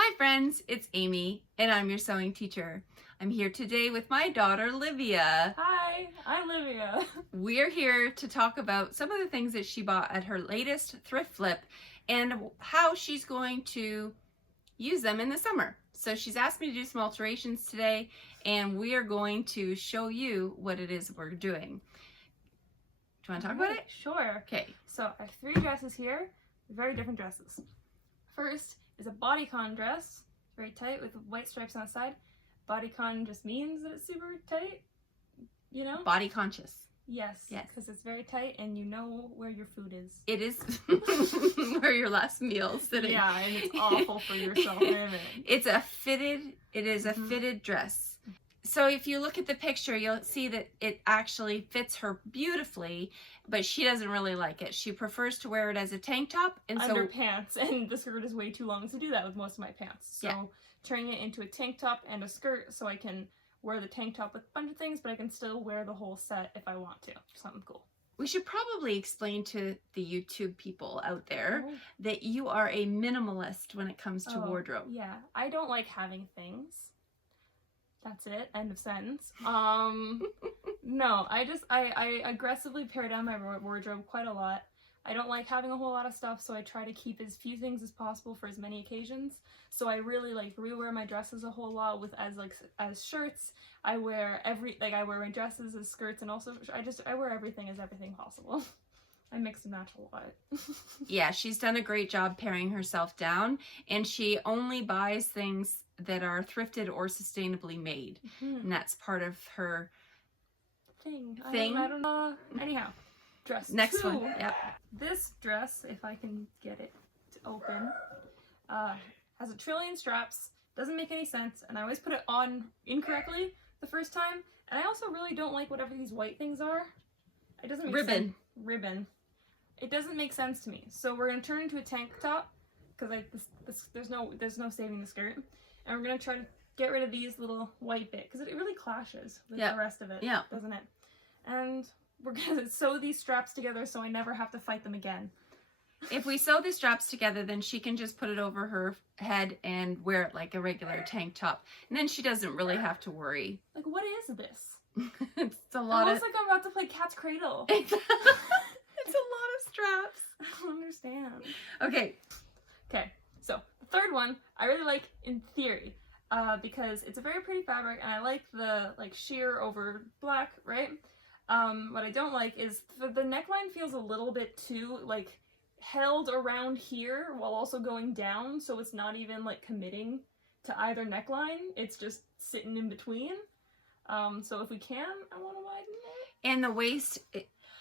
Hi friends, it's Amy and I'm your sewing teacher. I'm here today with my daughter Livia. Hi, I'm Livia. We're here to talk about some of the things that she bought at her latest thrift flip and how she's going to use them in the summer. So she's asked me to do some alterations today and we are going to show you what it is we're doing. Do you want to talk about it? Sure. Okay. So I have 3 dresses here, very different dresses. First is a bodycon dress, very tight with white stripes on the side. Bodycon just means that it's super tight, you know? Body conscious. Yes. Yes. Because it's very tight and you know where your food is. It is where your last meal sitting. Yeah, and it's awful for yourself, isn't it? It is a fitted dress. So if you look at the picture, you'll see that it actually fits her beautifully, but she doesn't really like it. She prefers to wear it as a tank top and underpants, and the skirt is way too long to do that with most of my pants. So yeah. Turning it into a tank top and a skirt so I can wear the tank top with a bunch of things, but I can still wear the whole set if I want to. Something cool. We should probably explain to the YouTube people out there that you are a minimalist when it comes to wardrobe. Yeah, I don't like having things. That's it. End of sentence. No, I aggressively pare down my wardrobe quite a lot. I don't like having a whole lot of stuff, so I try to keep as few things as possible for as many occasions. So I really rewear my dresses a whole lot as shirts. I wear my dresses as skirts, and also I wear everything as everything possible. I mix and match a lot. Yeah, she's done a great job paring herself down, and she only buys things that are thrifted or sustainably made. And that's part of her thing. I don't know. Anyhow, dress next 2. one. Yep. This dress, if I can get it to open, has a trillion straps, doesn't make any sense, and I always put it on incorrectly the first time. And I also really don't like whatever these white things are. It doesn't make sense. Ribbon. It doesn't make sense to me. So we're gonna turn into a tank top because there's no saving the skirt, and we're gonna try to get rid of these little white bit because it really clashes with the rest of it, doesn't it? And we're gonna sew these straps together so I never have to fight them again. If we sew the straps together, then she can just put it over her head and wear it like a regular tank top, and then she doesn't really have to worry. Like, what is this? It's a lot like I'm about to play cat's cradle. It's a lot of straps. I don't understand. Okay, so the third one I really like in theory because it's a very pretty fabric and I like the sheer over black, right? What I don't like is the neckline feels a little bit too held around here while also going down, so it's not even committing to either neckline. It's just sitting in between. So if we can, I want to widen it. And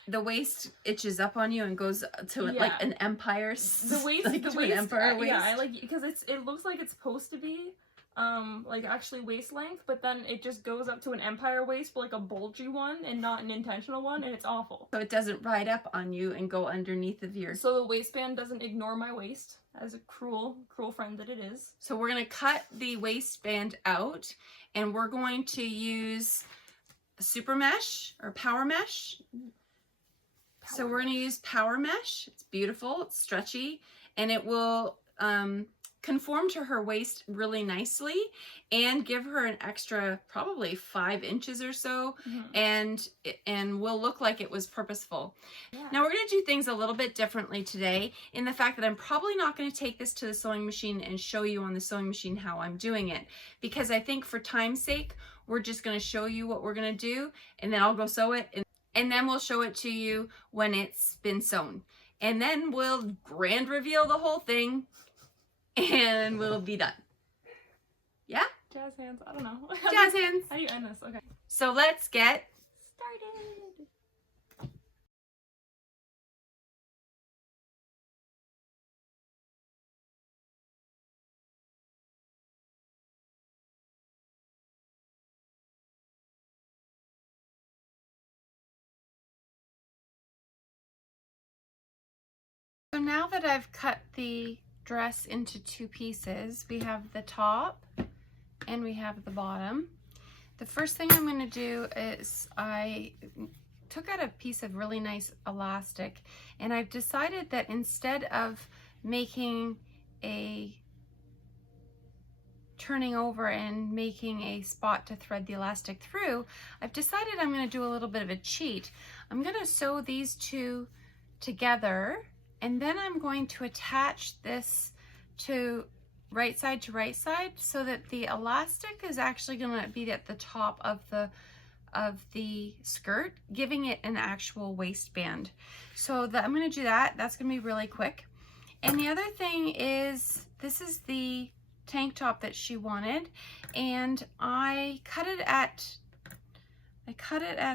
the waist itches up on you and goes to like an empire. The waist, an emperor waist. Yeah, I like because it looks like it's supposed to be actually waist length, but then it just goes up to an empire waist, but a bulgy one and not an intentional one, and it's awful. So it doesn't ride up on you and go underneath of your. So the waistband doesn't ignore my waist, as a cruel friend that it is. So we're gonna cut the waistband out, and we're going to use super mesh or power mesh. So we're going to use power mesh. It's beautiful, it's stretchy, and it will conform to her waist really nicely and give her an extra probably 5 inches or so, and will look like it was purposeful. Yeah. Now we're going to do things a little bit differently today in the fact that I'm probably not going to take this to the sewing machine and show you on the sewing machine how I'm doing it, because I think for time's sake we're just going to show you what we're going to do, and then I'll go sew it, and then we'll show it to you when it's been sewn. And then we'll grand reveal the whole thing and we'll be done. Yeah? Jazz hands. I don't know. Jazz hands. How do you end this? Okay. So let's get started. So now that I've cut the dress into 2 pieces, we have the top and we have the bottom. The first thing I'm going to do is I took out a piece of really nice elastic, and I've decided that instead of making a turning over and making a spot to thread the elastic through, I've decided I'm going to do a little bit of a cheat. I'm going to sew these two together, and then I'm going to attach this to right side so that the elastic is actually going to be at the top of the skirt, giving it an actual waistband. So I'm going to do that. That's going to be really quick. And the other thing is, this is the tank top that she wanted, and I cut it at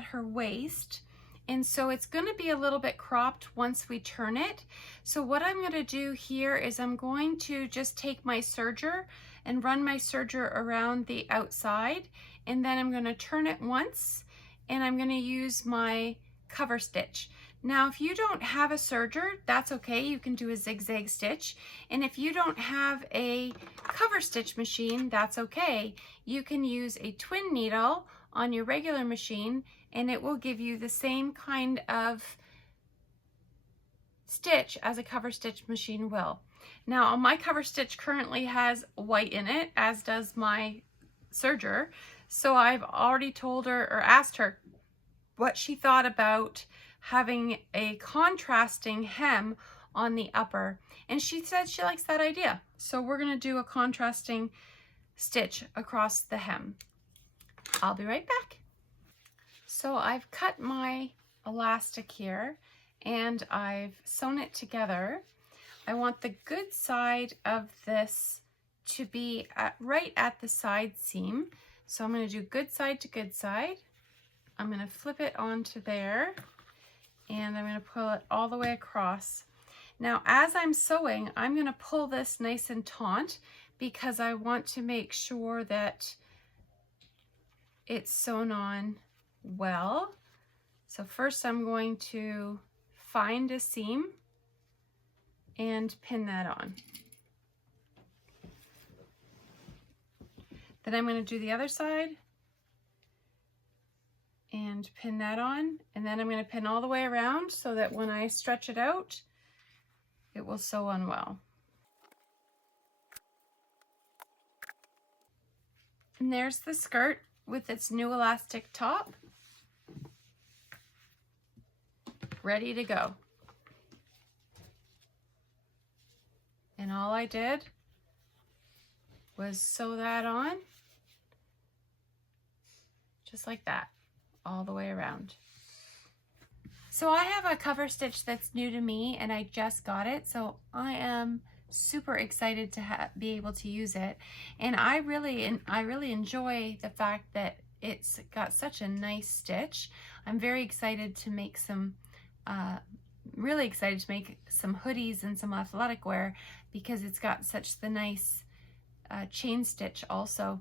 her waist, and so it's going to be a little bit cropped once we turn it. So what I'm going to do here is I'm going to just take my serger and run my serger around the outside, and then I'm going to turn it once, and I'm going to use my cover stitch. Now, if you don't have a serger, that's okay. You can do a zigzag stitch. And if you don't have a cover stitch machine, that's okay. You can use a twin needle on your regular machine, and it will give you the same kind of stitch as a cover stitch machine will. Now, my cover stitch currently has white in it, as does my serger. So I've already told her, or asked her, what she thought about having a contrasting hem on the upper, and she said she likes that idea. So we're going to do a contrasting stitch across the hem. I'll be right back. So I've cut my elastic here and I've sewn it together. I want the good side of this to be right at the side seam. So I'm going to do good side to good side. I'm going to flip it onto there, and I'm going to pull it all the way across. Now, as I'm sewing, I'm going to pull this nice and taut because I want to make sure that it's sewn on well. So first I'm going to find a seam and pin that on. Then I'm going to do the other side and pin that on, and then I'm going to pin all the way around so that when I stretch it out, it will sew on well. And there's the skirt with its new elastic top, ready to go. And all I did was sew that on, just like that, all the way around. So I have a cover stitch that's new to me, and I just got it, so I am super excited to be able to use it. And I really enjoy the fact that it's got such a nice stitch. I'm very excited to make some really excited to make some hoodies and some athletic wear because it's got such the nice chain stitch also.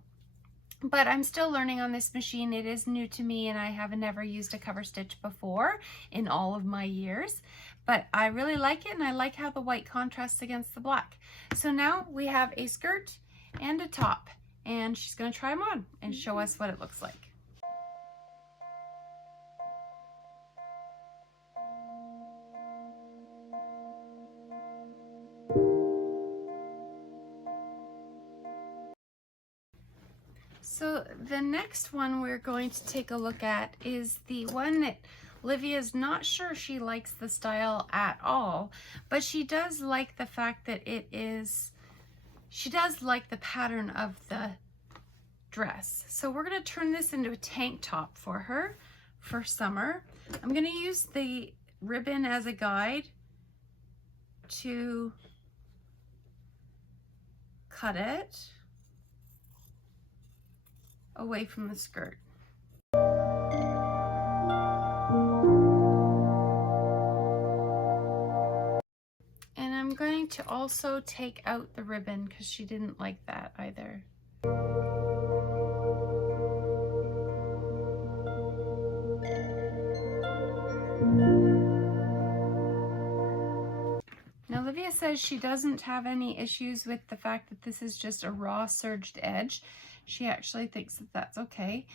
But I'm still learning on this machine. It is new to me, and I have never used a cover stitch before in all of my years. But I really like it, and I like how the white contrasts against the black. So now we have a skirt and a top, and she's going to try them on and show us what it looks like. So the next one we're going to take a look at is the one that Livia's not sure she likes the style at all, but she does like the fact that she does like the pattern of the dress. So we're going to turn this into a tank top for her for summer. I'm going to use the ribbon as a guide to cut it away from the skirt. And I'm going to also take out the ribbon because she didn't like that either. Now Livia says she doesn't have any issues with the fact that this is just a raw serged edge. She actually thinks that that's okay.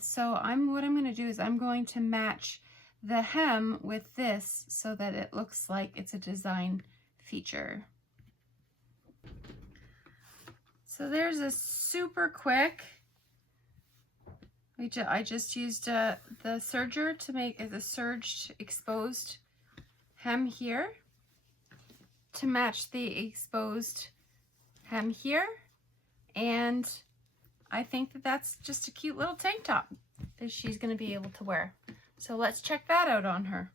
So what I'm going to do is I'm going to match the hem with this so that it looks like it's a design feature. So there's a super quick, I just used the serger to make the serged exposed hem here to match the exposed hem here, and I think that that's just a cute little tank top that she's going to be able to wear. So let's check that out on her.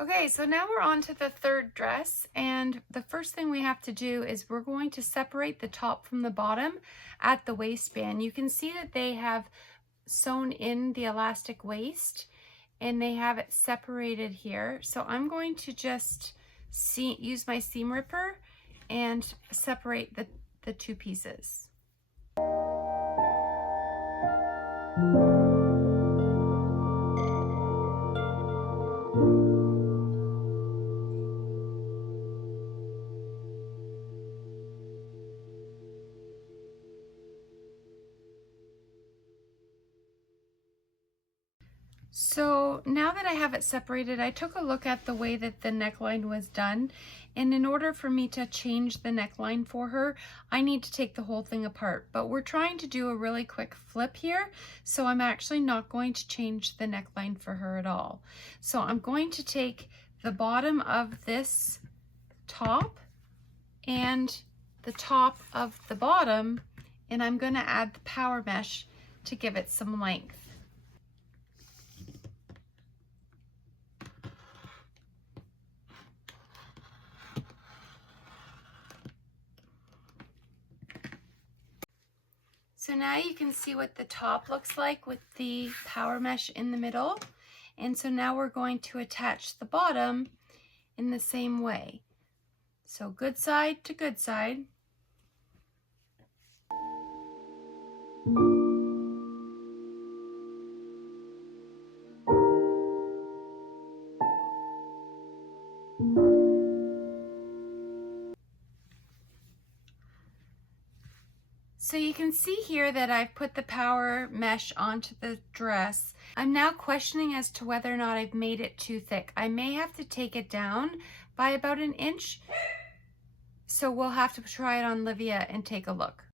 Okay, so now we're on to the third dress, and the first thing we have to do is we're going to separate the top from the bottom at the waistband. You can see that they have sewn in the elastic waist and they have it separated here. So I'm going to just use my seam ripper and separate the two pieces. So now that I have it separated, I took a look at the way that the neckline was done, and in order for me to change the neckline for her, I need to take the whole thing apart. But we're trying to do a really quick flip here, so I'm actually not going to change the neckline for her at all. So I'm going to take the bottom of this top and the top of the bottom, and I'm going to add the power mesh to give it some length. So now you can see what the top looks like with the power mesh in the middle. And so now we're going to attach the bottom in the same way. So good side to good side. So you can see here that I've put the power mesh onto the dress. I'm now questioning as to whether or not I've made it too thick. I may have to take it down by about an inch. So we'll have to try it on Livia and take a look.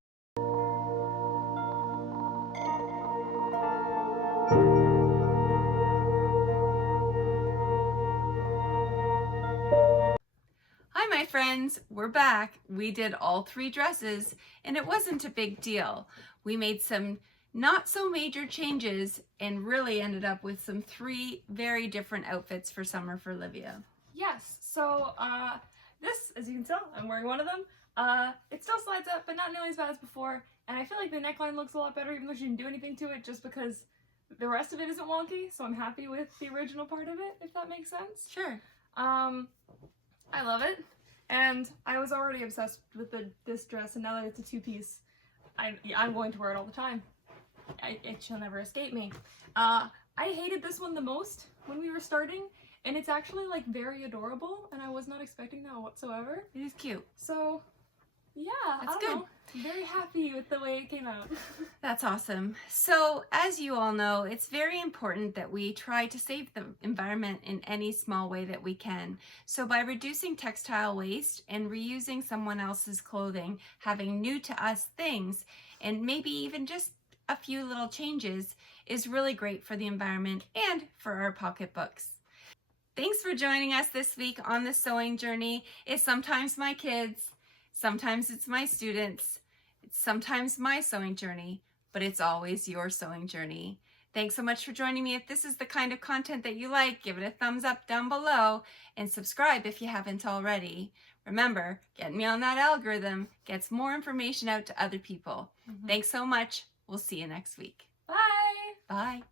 Hi, my friends, we're back. We did all 3 dresses and it wasn't a big deal. We made some not so major changes and really ended up with some 3 very different outfits for summer for Livia. Yes, so this, as you can tell, I'm wearing one of them. It still slides up, but not nearly as bad as before. And I feel like the neckline looks a lot better, even though she didn't do anything to it, just because the rest of it isn't wonky. So I'm happy with the original part of it, if that makes sense. Sure. I love it. And I was already obsessed with this dress, and now that it's a 2-piece, I'm going to wear it all the time. It shall never escape me. I hated this one the most when we were starting, and it's actually like very adorable, and I was not expecting that whatsoever. It is cute. So yeah, that's I good. don't know. Very happy with the way it came out. That's awesome. So as you all know, it's very important that we try to save the environment in any small way that we can. So by reducing textile waste and reusing someone else's clothing, having new to us things, and maybe even just a few little changes is really great for the environment and for our pocketbooks. Thanks for joining us this week on the sewing journey. It's sometimes my kids, sometimes it's my students, it's sometimes my sewing journey, but it's always your sewing journey. Thanks so much for joining me. If this is the kind of content that you like, give it a thumbs up down below and subscribe if you haven't already. Remember, getting me on that algorithm gets more information out to other people. Thanks so much. We'll see you next week. Bye! Bye.